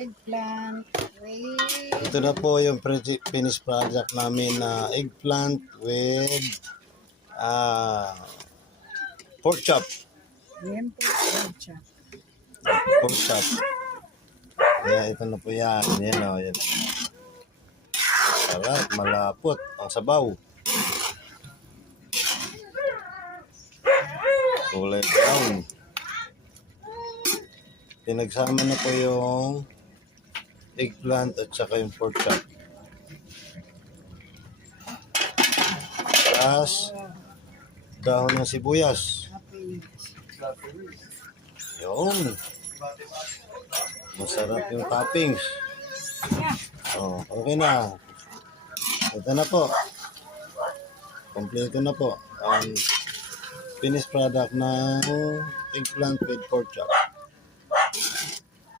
eggplant with Ito na po yung finished product namin na eggplant with pork chop. lempo salsa. Pork chop. Kaya ito na po yan. Yan o. Yan. Sarap, malapot ang sabaw. Kulay brown. Pinagsama na po yung eggplant at saka yung pork chop. Tapos, dahon ng sibuyas. Yun. Masarap yung toppings. Oh, okay na. Ito na po. Kompleto na po ang finished product ng eggplant with pork chop.